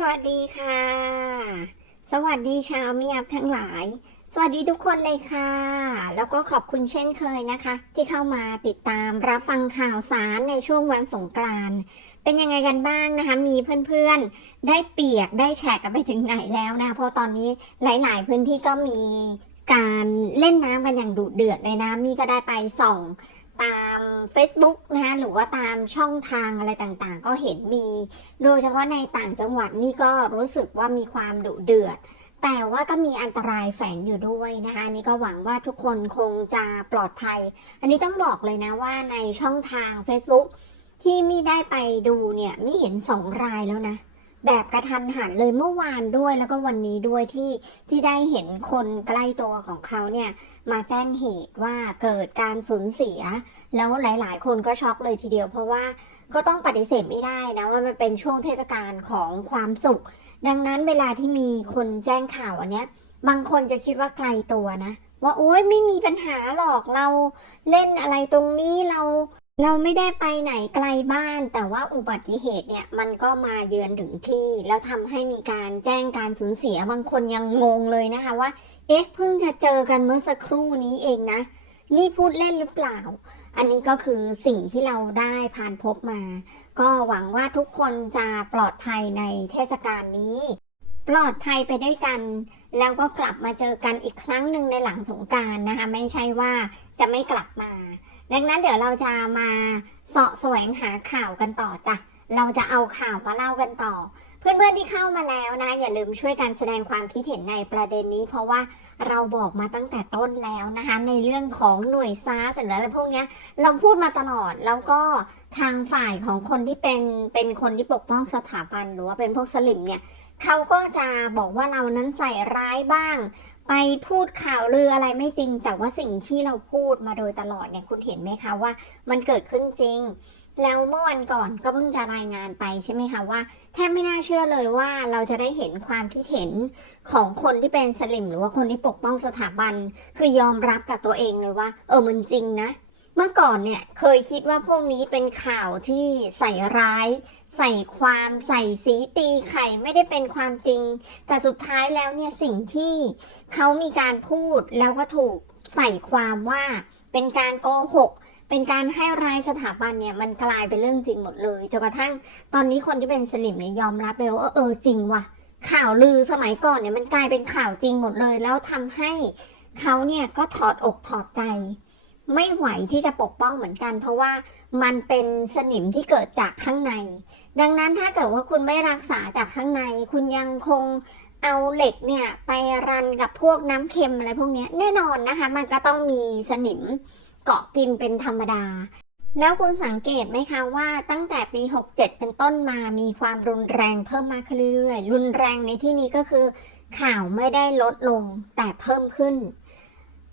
สวัสดีค่ะ สวัสดีชาวเมียบทั้งหลาย สวัสดีทุกคนเลยค่ะ แล้วก็ขอบคุณเช่นเคยนะคะ ที่เข้ามาติดตามรับฟังข่าวสารในช่วงวันสงกรานต์เป็นยังไงกันบ้างนะคะ มีเพื่อนๆ ได้เปียกได้แฉกกันไปถึงไหนแล้วนะคะเพราะตอนนี้หลายๆ พื้นที่ก็มีการเล่นน้ำกันอย่างดุเดือดเลยนะ มีก็ได้ไปส่อง ตาม Facebook นะคะหรือว่าตามช่องทางอะไรต่างๆ ก็เห็นมี โดยเฉพาะในต่างจังหวัดนี่ก็รู้สึกว่ามีความดุเดือด แต่ว่าก็มีอันตรายแฝงอยู่ด้วยนะคะนนี้ก็หวังว่าทุกคนคงจะปลอดภัย อันนี้ต้องบอกเลยนะว่าในช่องทาง Facebook ที่มีได้ไปดูเนี่ยมีเห็นสองรายแล้วนะ แบบกระทันหันเลยเมื่อวานด้วยแล้วก็วันนี้ด้วยที่ที่ได้เห็นคนใกล้ตัวของเขาเนี่ยมาแจ้งเหตุว่าเกิดการสูญเสีย แล้วหลาย ๆ คนก็ช็อกเลยทีเดียว เพราะว่าก็ต้องปฏิเสธไม่ได้นะว่ามันเป็นช่วงเทศกาลของความสุข ดังนั้นเวลาที่มีคนแจ้งข่าวอันเนี้ยบางคนจะคิดว่าไกลตัวนะ ว่าโอ๊ยไม่มีปัญหาหรอกเราเล่นอะไรตรงนี้เรา เราไม่ได้ไปไหนไกลบ้าน แต่ว่าอุบัติเหตุเนี่ยมันก็มาเยือนถึงที่ แล้วทำให้มีการแจ้งการสูญเสียบางคนยังงงเลยนะคะว่า เอ๊ะเพิ่งจะเจอกันเมื่อสักครู่นี้เองนะ นี่พูดเล่นหรือเปล่า อันนี้ก็คือสิ่งที่เราได้ผ่านพบมา ก็หวังว่าทุกคนจะปลอดภัยในเทศกาลนี้ ปลอดภัยไปด้วยกัน แล้วก็กลับมาเจอกันอีกครั้งหนึ่งในหลังสงกรารนะคะ ไม่ใช่ว่าจะไม่กลับมา ดังนั้นเดี๋ยวเราจะมาเสาะแสวงหาข่าวกันต่อจ้ะเราจะเอาข่าวมาเล่ากันต่อ เพื่อนๆที่เข้ามาแล้วนะ อย่าลืมช่วยกันแสดงความคิดเห็นในประเด็นนี้ เพราะว่าเราบอกมาตั้งแต่ต้นแล้วนะคะ ในเรื่องของหน่วยซาสหรืออะไรพวกเนี้ยเราพูดมาตลอดแล้วก็ทางฝ่ายของคนที่เป็นเป็นคนที่ปกป้องสถาบันหรือว่าเป็นพวกสลิมเนี่ยเขาก็จะบอกว่าเรานั้นใส่ร้ายบ้าง ไปพูดข่าวลืออะไรไม่จริง แต่ว่าสิ่งที่เราพูดมาโดยตลอดเนี่ยคุณเห็นไหมคะว่ามันเกิดขึ้นจริง แล้วเมื่อวันก่อนก็เพิ่งจะรายงานไปใช่ไหมคะว่าแทบไม่น่าเชื่อเลยว่าเราจะได้เห็นความคิดเห็นของคนที่เป็นสลิมหรือว่าคนที่ปกป้องสถาบัน คือยอมรับกับตัวเองเลยว่า เออมันจริงนะเมื่อก่อนเนี่ยเคยคิดว่าพวกนี้เป็นข่าวที่ใส่ร้าย ใส่ความใส่สีตีไข่ไม่ได้เป็นความจริง แต่สุดท้ายแล้วเนี่ยสิ่งที่เขามีการพูดแล้วก็ถูกใส่ความว่าเป็นการโกหก เป็นการให้ร้ายสถาบันเนี่ยมันกลายเป็นเรื่องจริงหมดเลยจนกระทั่งตอนนี้คนที่เป็นสลิมเนี่ยยอมรับเลยว่าเออจริงว่ะ ข่าวลือสมัยก่อนเนี่ยมันกลายเป็นข่าวจริงหมดเลย แล้วทำให้เขาเนี่ยก็ถอดอกถอดใจ ไม่ไหวที่จะปกป้องเหมือนกัน เพราะว่ามันเป็นสนิมที่เกิดจากข้างใน ดังนั้นถ้าเกิดว่าคุณไม่รักษาจากข้างใน คุณยังคงเอาเหล็กเนี่ยไปรันกับพวกน้ำเค็มอะไรพวกนี้แน่นอนนะคะ มันก็ต้องมีสนิม เกาะกินเป็นธรรมดา แล้วคุณสังเกตไหมคะว่าตั้งแต่ปี 67 เป็นต้นมามีความรุนแรงเพิ่มมากขึ้นเรื่อยๆ รุนแรงในที่นี้ก็คือ ข่าวไม่ได้ลดลงแต่เพิ่มขึ้น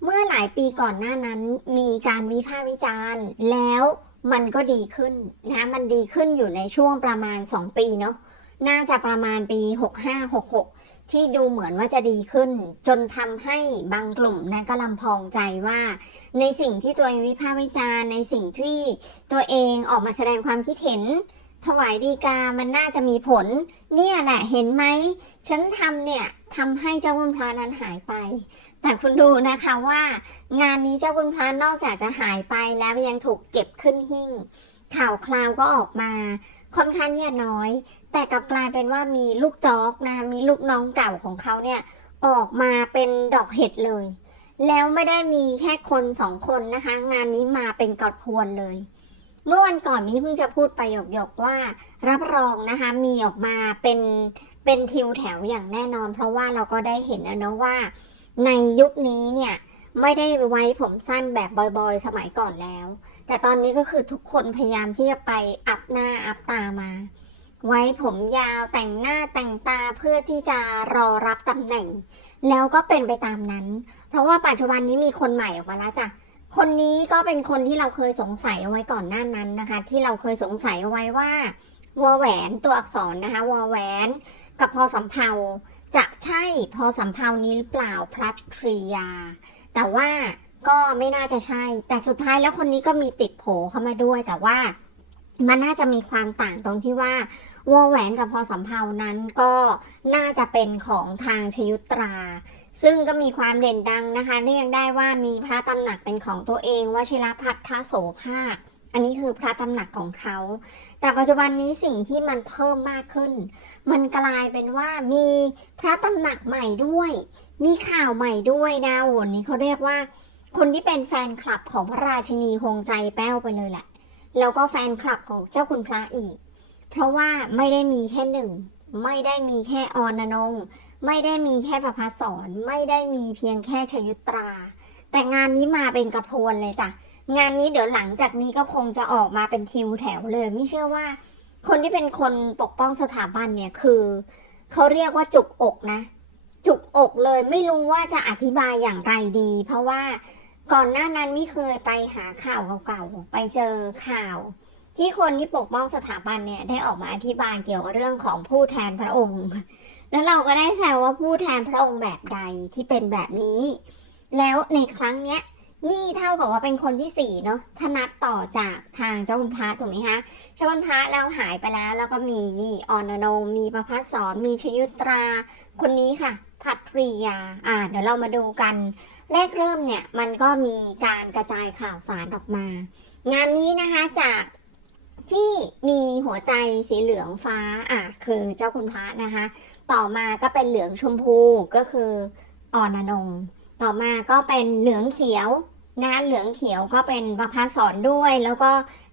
เมื่อหลายปีก่อนหน้านั้นมีการวิพากษ์วิจารณ์แล้วมันก็ดีขึ้นนะมันดีขึ้นอยู่ในช่วงประมาณ 2 ปีเนาะน่าจะประมาณปี 65-66 ที่ดูเหมือนว่าจะดีขึ้น จนทำให้บางกลุ่มนะก็ลำพองใจว่า ในสิ่งที่ตัวเองวิพากษ์วิจารณ์ในสิ่งที่ตัวเองออกมาแสดงความคิดเห็น ถวายดีกา มันน่าจะมีผล เนี่ยแหละเห็นไหม ฉันทำเนี่ยทำให้เจ้าคุณพระนั้นหายไป แต่คุณดูนะคะว่า งานนี้เจ้าคุณพระนอกจากจะหายไปแล้วยังถูกเก็บขึ้นหิ้งข่าวคราวก็ออกมา ค่อนข้างเนี่ยน้อย แต่กลับกลายเป็นว่ามีลูกจอกนะมีลูกน้องเก่าของเขาเนี่ยออกมาเป็นดอกเห็ดเลย แล้วไม่ได้มีแค่คนสองคนนะคะ งานนี้มาเป็นกระพวนเลย เมื่อวันก่อนนี้เพิ่งจะพูดไปหยกๆว่า รับรองนะคะมีออกมาเป็นเป็นทิวแถวอย่างแน่นอน เพราะว่าเราก็ได้เห็นแล้วนะว่า ในยุคนี้เนี่ยไม่ได้ไว้ผมสั้นแบบบอยๆ สมัยก่อนแล้ว แต่ตอนนี้ก็คือทุกคนพยายามที่จะไปอัพหน้าอัพตามา ไว้ผมยาวแต่งหน้าแต่งตาเพื่อที่จะรอรับตำแหน่ง แล้วก็เป็นไปตามนั้น เพราะว่าปัจจุบันนี้มีคนใหม่ออกมาแล้วจ้ะคนนี้ก็เป็นคนที่เราเคยสงสัยเอาไว้ก่อนหน้านั้นนะคะ ที่เราเคยสงสัยเอาไว้ว่าวอแหวนตัวอักษรนะคะวอแหวน กับพอสำเภาจะใช่พอสำเภานี้หรือเปล่าพลัดทรียา แต่ว่า ก็ไม่น่าจะใช่ แต่สุดท้ายแล้วคนนี้ก็มีติดโผเข้ามาด้วย แต่ว่ามันน่าจะมีความต่างตรงที่ว่าวอแหวนกับพอสำเภานั้นก็น่าจะเป็นของทางชยุตรา ซึ่งก็มีความเด่นดังนะคะ เรียกได้ว่ามีพระตำหนักเป็นของตัวเองวชิรพัฒทโสภาคอันนี้คือพระตำหนักของเขา แต่ปัจจุบันนี้สิ่งที่มันเพิ่มมากขึ้น มันกลายเป็นว่ามีพระตำหนักใหม่ด้วย มีข่าวใหม่ด้วยนะวันนี้เขาเรียกว่า คนที่เป็นแฟนคลับของพระราชินีคงใจแป้วไปเลยแหละ แล้วก็แฟนคลับของเจ้าคุณพระอีก เพราะว่าไม่ได้มีแค่หนึ่ง ไม่ได้มีแค่ออนนง ไม่ได้มีแค่ประพัสสอนไม่ได้มีเพียงแค่ชยุตรา แต่งานนี้มาเป็นกระพวนเลยจ้ะ งานนี้เดี๋ยวหลังจากนี้ก็คงจะออกมาเป็นทิวแถวเลย ไม่เชื่อว่า คนที่เป็นคนปกป้องสถาบันเนี่ยคือเขาเรียกว่าจุกอกนะ จุกอกเลยไม่รู้ว่าจะอธิบายอย่างไรดี เพราะว่า ก่อนหน้านั้นไม่เคยไปหาข่าวเก่าๆไปเจอข่าว ที่คนที่ปกป้องสถาบันเนี่ยได้ออกมาอธิบายเกี่ยวกับเรื่องของผู้แทนพระองค์ แล้วเราก็ได้แซวว่าผู้แทนพระองค์แบบใดที่เป็นแบบนี้ แล้วในครั้งเนี้ยนี่เท่ากับว่าเป็นคนที่สี่เนาะถ้านับต่อจากทางเจ้าคุณพระถูกไหมคะเจ้าคุณพระแล้วหายไปแล้ว แล้วก็มีนี่ออนโนงมีประพัสสอนมีชยุตรา คนนี้ค่ะ พัทริยา อ่า เดี๋ยวเรามาดูกัน แรกเริ่มเนี่ย มันก็มีการกระจายข่าวสารออกมา งานนี้นะคะจากที่มีหัวใจสีเหลืองฟ้า อะ คือเจ้าคุณพระนะคะ ต่อมาก็เป็นเหลืองชมพูก็คืออ่อนนง ต่อมาก็เป็นเหลืองเขียว นะเหลืองเขียวก็เป็นประภาสอนด้วย แล้วก็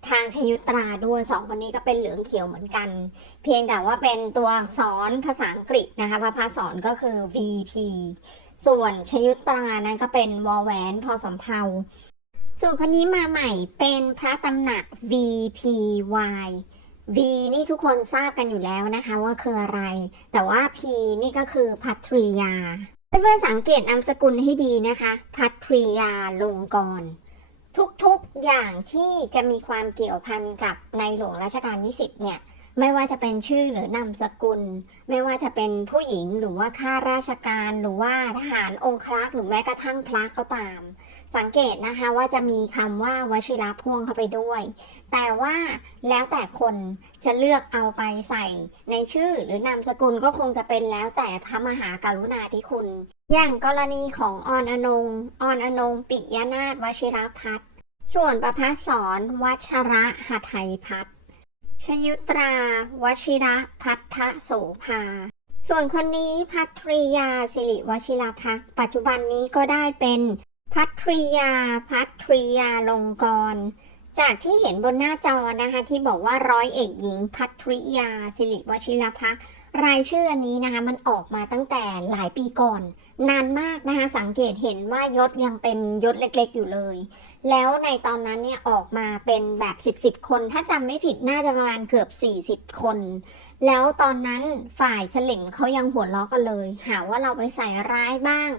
ทางชยุตราด้วยสองคนนี้ก็เป็นเหลืองเขียวเหมือนกัน เพียงแต่ว่าเป็นตัวสอักษรภาษาอังกฤษนะคะประภาสอนก็คือ VP ส่วนชยุตรานั้นก็เป็นวอแหวนพอสำเภาส่วนคนนี้มาใหม่เป็นพระตำหนัก VPY V นี่ทุกคนทราบกันอยู่แล้วนะคะว่าคืออะไร แต่ว่า P นี่ก็คือพัทริยา เพื่อนๆสังเกตนามสกุลให้ดีนะคะ พัทริยาลงกรณ์ทุกๆอย่างที่จะมีความเกี่ยวพันกับในหลวงรัชกาลที่10เนี่ยไม่ว่าจะเป็นชื่อหรือนามสกุล ไม่ว่าจะเป็นผู้หญิงหรือว่าข้าราชการหรือว่าทหารองครักษ์หรือแม้กระทั่งพระก็ตาม สังเกตนะคะว่าจะมีคำว่าวชิระพ่วงเข้าไปด้วย แต่ว่าแล้วแต่คนจะเลือกเอาไปใส่ในชื่อหรือนามสกุลก็คงจะเป็นแล้วแต่พระมหากรุณาธิคุณ อย่างกรณีของออนอนงออนอนงปิยนาถวชิรพัฒส่วนประพัสสอนวัชระหทัยพัฒชยุตราวชิระพัทธโสภาส่วนคนนี้พัทริยาสิริวชิรพักปัจจุบันนี้ก็ได้เป็น พัทริยา พัทริยาลงกร จากที่เห็นบนหน้าจอนะคะ ที่บอกว่าร้อยเอกหญิง พัทริยา สิริวชิรพักรายชื่ออันนี้นะคะ มันออกมาตั้งแต่หลายปีก่อน นานมากนะคะ สังเกตเห็นว่ายศยังเป็นยศเล็กๆอยู่เลย แล้วในตอนนั้นเนี่ยออกมาเป็นแบบ10บสคน ถ้าจำไม่ผิดน่าจะประมาณเกือบ 40 คน แล้วตอนนั้นฝ่ายเฉลิมเขายังหัวล้อกันเลย หาว่าเราไปใส่ร้ายบ้าง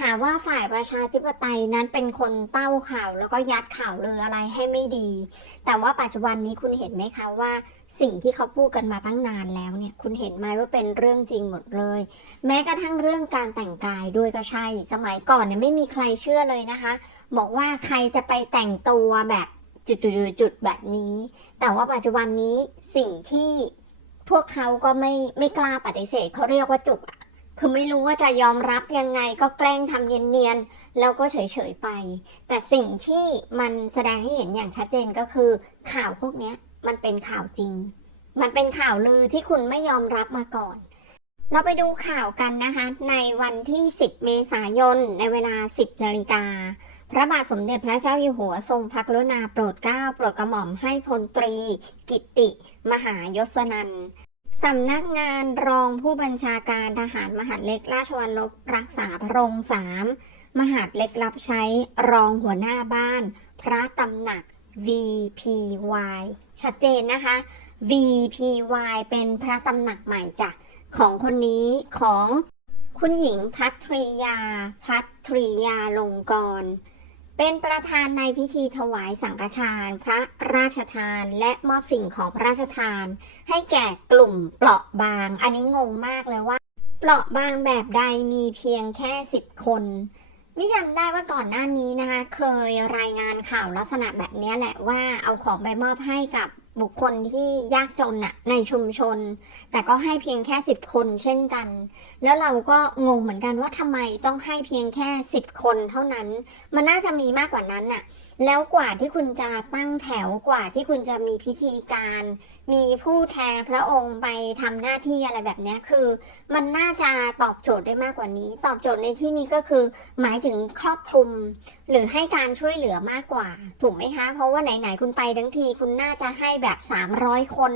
หาว่าฝ่ายประชาธิปไตยนั้นเป็นคนเต้าข่าว แล้วก็ยัดข่าวเลืออะไรให้ไม่ดี แต่ว่าปัจจุบันนี้คุณเห็นไหมคะว่า สิ่งที่เขาพูดกันมาตั้งนานแล้วเนี่ย คุณเห็นไหมว่าเป็นเรื่องจริงหมดเลย แม้กระทั่งเรื่องการแต่งกายด้วยก็ใช่ สมัยก่อนเนี่ยไม่มีใครเชื่อเลยนะคะ บอกว่าใครจะไปแต่งตัวแบบจุดๆๆแบบนี้ แต่ว่าปัจจุบันนี้สิ่งที่พวกเขาก็ไม่ไม่กล้าปฏิเสธเขาเรียกว่าจุกอะ คือไม่รู้ว่าจะยอมรับยังไงก็แกล้งทำเนียนๆ แล้วก็เฉยๆไป แต่สิ่งที่มันแสดงให้เห็นอย่างชัดเจนก็คือ ข่าวพวกนี้มันเป็นข่าวจริง มันเป็นข่าวลือที่คุณไม่ยอมรับมาก่อน เราไปดูข่าวกันนะคะ ในวันที่ 10 เมษายน ในเวลา 10นาฬิกาพระบาทสมเด็จพระเจ้าอยู่หัวทรงพระกรุณาโปรดเกล้าโปรดกระหม่อมให้พลตรี กิติ มหายศนัน สำนักงานรองผู้บัญชาการทหารมหาดเล็กราชวัลลบรักษาพระองค์สามมหาดเล็กรับใช้รองหัวหน้าบ้าน พระตำหนัก VPY ชัดเจนนะคะ VPY เป็นพระตำหนักใหม่จ้ะของคนนี้ของคุณหญิงพัทริยา พัทริยาลงกร เป็นประธานในพิธีถวายสังฆทาน พระราชทาน และมอบสิ่งของพระราชทาน ให้แก่กลุ่มเปราะบาง อันนี้งงมากเลยว่า เปราะบางแบบใดมีเพียงแค่สิบคนนี่จำได้ว่าก่อนหน้านี้นะคะ เคยรายงานข่าวลักษณะแบบนี้แหละว่าเอาของไปมอบให้กับ บุคคลที่ยากจนน่ะในชุมชน แต่ก็ให้เพียงแค่ 10 คนเช่นกัน แล้วเราก็งงเหมือนกันว่าทำไมต้องให้เพียงแค่ 10 คนเท่านั้น มันน่าจะมีมากกว่านั้นน่ะแล้วกว่าที่คุณจะตั้งแถวกว่าที่คุณจะมีพิธีการ มีผู้แทนพระองค์ไปทำหน้าที่อะไรแบบนี้คือ มันน่าจะตอบโจทย์ได้มากกว่านี้ ตอบโจทย์ในที่นี้ก็คือ หมายถึงครอบคลุม หรือให้การช่วยเหลือมากกว่า ถูกไหมคะ เพราะว่าไหนๆคุณไปทั้งที คุณน่าจะให้แบบ 300 คน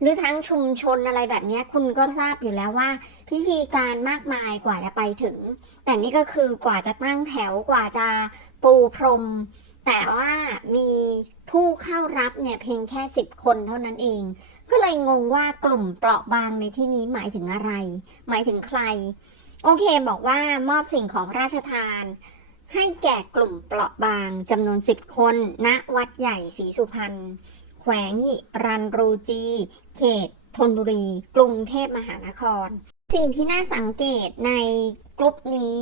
หรือทั้งชุมชนอะไรแบบนี้คุณก็ทราบอยู่แล้วว่า พิธีการมากมายกว่าจะไปถึง แต่นี่ก็คือกว่าจะตั้งแถวกว่าจะปูพรม แต่ว่ามีผู้เข้ารับเนี่ยเพียงแค่ 10 คนเท่านั้นเอง ก็เลยงงว่ากลุ่มเปราะบางในที่นี้หมายถึงอะไร หมายถึงใคร โอเคบอกว่ามอบสิ่งของราชทาน ให้แก่กลุ่มเปราะบางจำนวน 10 คนณวัดใหญ่ศรีสุพรรณแขวงหิรันรูจี เขตธนบุรี กรุงเทพมหานคร สิ่งที่น่าสังเกตในกลุ่มนี้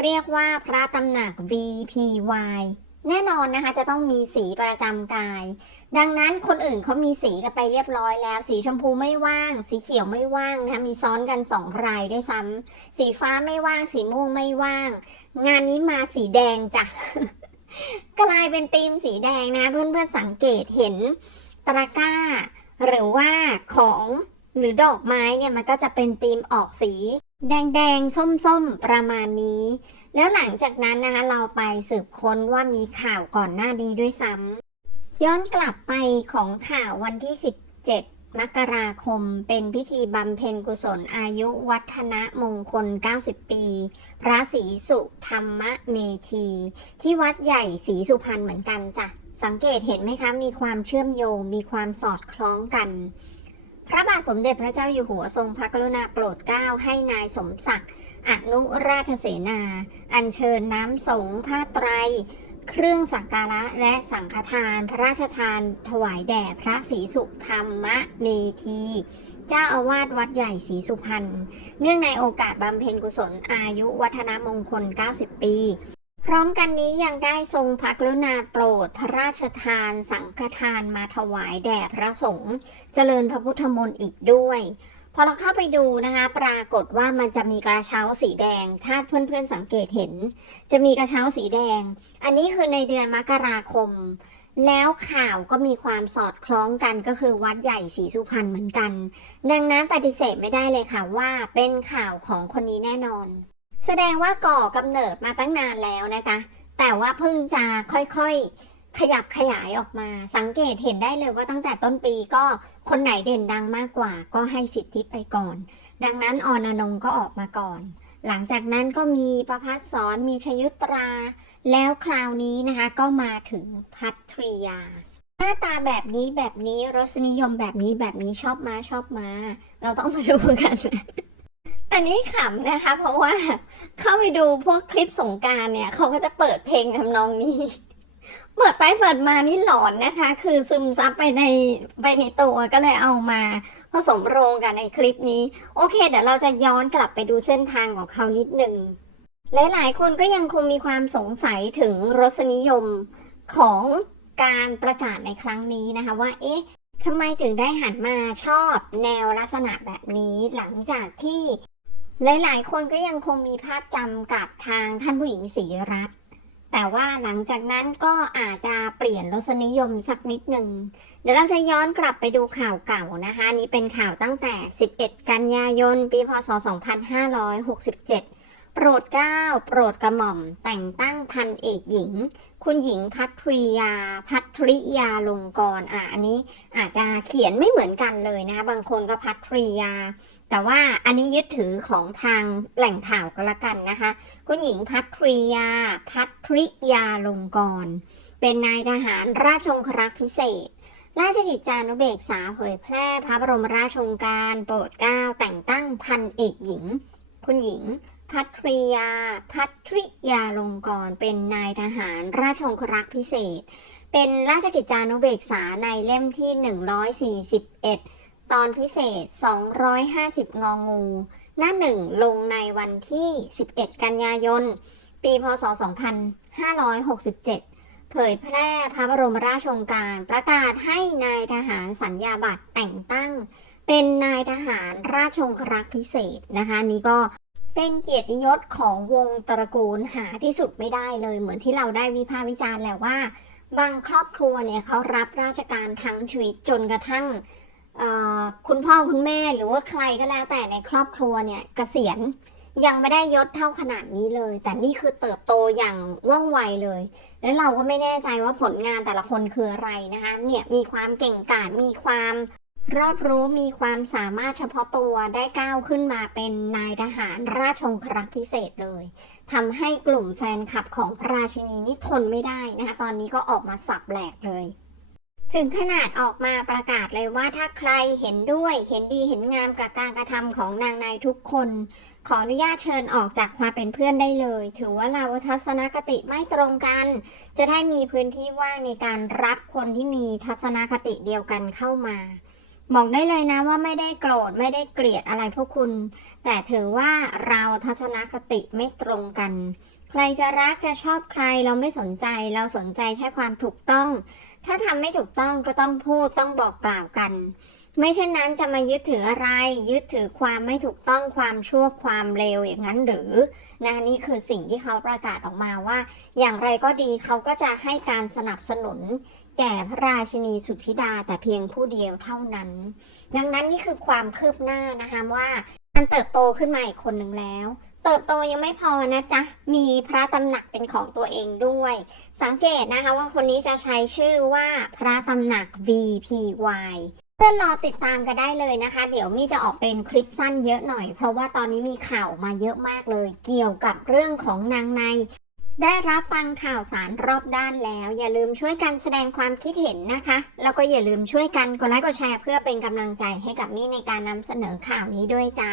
เรียกว่าพระตำหนัก VPY แน่นอนนะคะจะต้องมีสีประจำกาย ดังนั้นคนอื่นเขามีสีกันไปเรียบร้อยแล้ว สีชมพูไม่ว่าง สีเขียวไม่ว่างนะคะมีซ้อนกันสองรายด้วยซ้ำสีฟ้าไม่ว่าง สีม่วงไม่ว่าง งานนี้มาสีแดงจ้ะกลายเป็นธีมสีแดงนะเพื่อนๆสังเกตเห็นตะกร้า หรือว่าของหรือดอกไม้เนี่ยมันก็จะเป็นธีมออกสี แดงๆ ส้มๆ ประมาณนี้ แล้วหลังจากนั้นนะคะ เราไปสืบค้นว่ามีข่าวก่อนหน้านี้ด้วยซ้ำย้อนกลับไปของข่าววันที่ 17 มกราคม เป็นพิธีบำเพ็ญกุศลอายุวัฒนะมงคล 90 ปี พระศรีสุธรรมเมธี ที่วัดใหญ่ศรีสุพรรณเหมือนกันจ้ะ สังเกตเห็นไหมคะ มีความเชื่อมโยง มีความสอดคล้องกัน พระบาทสมเด็จพระเจ้าอยู่หัวทรงพระกรุณาโปรดเกล้าให้นายสมศักดิ์อนุราชเสนา อัญเชิญน้ำสงฆ์ผ้าไตร เครื่องสักการะและสังฆทาน พระราชทานถวายแด่พระศรีสุธรรมเมธีเจ้าอาวาสวัดใหญ่ศรีสุพรรณ เนื่องในโอกาสบำเพ็ญกุศลอายุวัฒนมงคล 90 ปี พร้อมกันนี้ยังได้ทรงพระกรุณาโปรดพระราชทาน สังฆทานมาถวายแด่พระสงฆ์เจริญพระพุทธมนต์อีกด้วย พอเราเข้าไปดูนะคะ ปรากฏว่ามันจะมีกระเช้าสีแดง ถ้าเพื่อนๆสังเกตเห็น จะมีกระเช้าสีแดง อันนี้คือในเดือนมกราคม แล้วข่าวก็มีความสอดคล้องกันก็คือวัดใหญ่ศรีสุพรรณเหมือนกัน ดังนั้นปฏิเสธไม่ได้เลยค่ะว่าเป็นข่าวของคนนี้แน่นอน แสดงว่าก่อกำเนิดมาตั้งนานแล้วนะจ๊ะ แต่ว่าเพิ่งจะค่อยๆ ขยับขยายออกมา สังเกตเห็นได้เลยว่าตั้งแต่ต้นปีก็คนไหนเด่นดังมากกว่า ก็ให้สิทธิไปก่อน ดังนั้นออนอนงก็ออกมาก่อน หลังจากนั้นก็มีประพัฒสอนมีชยุตรา แล้วคราวนี้นะคะก็มาถึงพัทริยาหน้าตาแบบนี้แบบนี้รสนิยมแบบนี้แบบนี้ชอบมาชอบมา เราต้องมาดูกัน อันนี้ขำนะคะ เพราะว่าเข้าไปดูพวกคลิปสงการเนี่ย เขาก็จะเปิดเพลงทำนองนี้ เปิดไปเปิดมานี่หลอนนะคะ คือซึมซับไปในไปในตัวก็เลยเอามาผสมโรงกันในคลิปนี้ โอเค เดี๋ยวเราจะย้อนกลับไปดูเส้นทางของเขานิดหนึ่งหลาย ๆ คนก็ยังคงมีความสงสัยถึงรสนิยมของการประกาศในครั้งนี้นะคะ ว่า เอ๊ะทำไมถึงได้หันมาชอบแนวลักษณะแบบนี้หลังจากที่ หลายๆ คนก็ยังคงมีภาพจำกับทางท่านผู้หญิงศรีรัตน์แต่ว่าหลังจากนั้นก็อาจจะเปลี่ยนรสนิยมสักนิดหนึ่ง เดี๋ยวเราจะย้อนกลับไปดูข่าวเก่านะคะ นี้เป็นข่าวตั้งแต่ 11 กันยายน ปี พศ 2567 โปรดเกล้า โปรดกระหม่อม แต่งตั้งพันเอกหญิง คุณหญิงพัทริยา พัทริยาลงกรอะ อันนี้อาจจะเขียนไม่เหมือนกันเลยนะคะ บางคนก็พัทริยา แต่ว่าอันนี้ยึดถือของทางแหล่งข่าวก็แล้วกันนะคะ คุณหญิงพัทริยา พัทริยาลงกร เป็นนายทหารราชองครักษ์พิเศษ ราชกิจจานุเบกษาเผยแพร่พระบรมราชโองการโปรดเกล้าแต่งตั้งพันเอกหญิง คุณหญิงพัทริยา พัทริยาลงกร เป็นนายทหารราชองครักษ์พิเศษ เป็นราชกิจจานุเบกษาในเล่มที่ 141 ตอนพิเศษ 250 งองู หน้าหนึ่งลงในวันที่ 11 กันยายน ปีพศ 2567 เผยแพร่พระบรมราชโองการประกาศให้นายทหารสัญญาบัตรแต่งตั้ง เป็นนายทหารราชองครักษ์พิเศษนะคะ นี้ก็เป็นเกียรติยศของวงตระกูลหาที่สุดไม่ได้เลย เหมือนที่เราได้วิพากษ์วิจารณ์แล้วว่า บางครอบครัวเนี่ยเขารับราชการทั้งชีวิตจนกระทั่ง คุณพ่อคุณแม่หรือว่าใครก็แล้วแต่ในครอบครัวเนี่ยเกษียณยังไม่ได้ยศเท่าขนาดนี้เลย แต่นี่คือเติบโตอย่างว่องไวเลย แล้วเราก็ไม่แน่ใจว่าผลงานแต่ละคนคืออะไรนะคะเนี่ยมีความเก่งกาจมีความรอบรู้มีความสามารถเฉพาะตัวได้ก้าวขึ้นมาเป็นนายทหารราชองครักษ์พิเศษเลยทำให้กลุ่มแฟนคลับของพระราชินีนี่ทนไม่ได้นะคะตอนนี้ก็ออกมาสับแหลกเลย ถึงขนาดออกมาประกาศเลยว่าถ้าใครเห็นด้วยเห็นดีเห็นงามกับการกระทำของนางนายทุกคน ขออนุญาตเชิญออกจากความเป็นเพื่อนได้เลย ถือว่าเราทัศนคติไม่ตรงกัน จะได้มีพื้นที่ว่างในการรับคนที่มีทัศนคติเดียวกันเข้ามา บอกได้เลยนะว่าไม่ได้โกรธไม่ได้เกลียดอะไรพวกคุณ แต่ถือว่าเราทัศนคติไม่ตรงกันใครจะรักจะชอบใครเราไม่สนใจเราสนใจแค่ความถูกต้อง ถ้าทำไม่ถูกต้องก็ต้องพูดต้องบอกกล่าวกัน ไม่เช่นนั้นจะมายึดถืออะไร ยึดถือความไม่ถูกต้องความชั่วความเลวอย่างนั้นหรือนะนี่คือสิ่งที่เขาประกาศออกมาว่า อย่างไรก็ดีเขาก็จะให้การสนับสนุนแก่พระราชินีสุธิดาแต่เพียงผู้เดียวเท่านั้น ดังนั้นนี่คือความคืบหน้านะคะว่าการเติบโตขึ้นมาอีกคนหนึ่งแล้ว เติบโตยังไม่พอนะจ๊ะ มีพระตำหนักเป็นของตัวเองด้วย สังเกตนะคะว่าคนนี้จะใช้ชื่อว่าพระตำหนัก VPY เพื่อนรอติดตามกันได้เลยนะคะ เดี๋ยวมี่จะออกเป็นคลิปสั้นเยอะหน่อย เพราะว่าตอนนี้มีข่าวมาเยอะมากเลย เกี่ยวกับเรื่องของนางใน ได้รับฟังข่าวสารรอบด้านแล้ว อย่าลืมช่วยกันแสดงความคิดเห็นนะคะ แล้วก็อย่าลืมช่วยกันกดไลค์กดแชร์เพื่อเป็นกำลังใจให้กับมี่ในการนำเสนอข่าวนี้ด้วยจ้า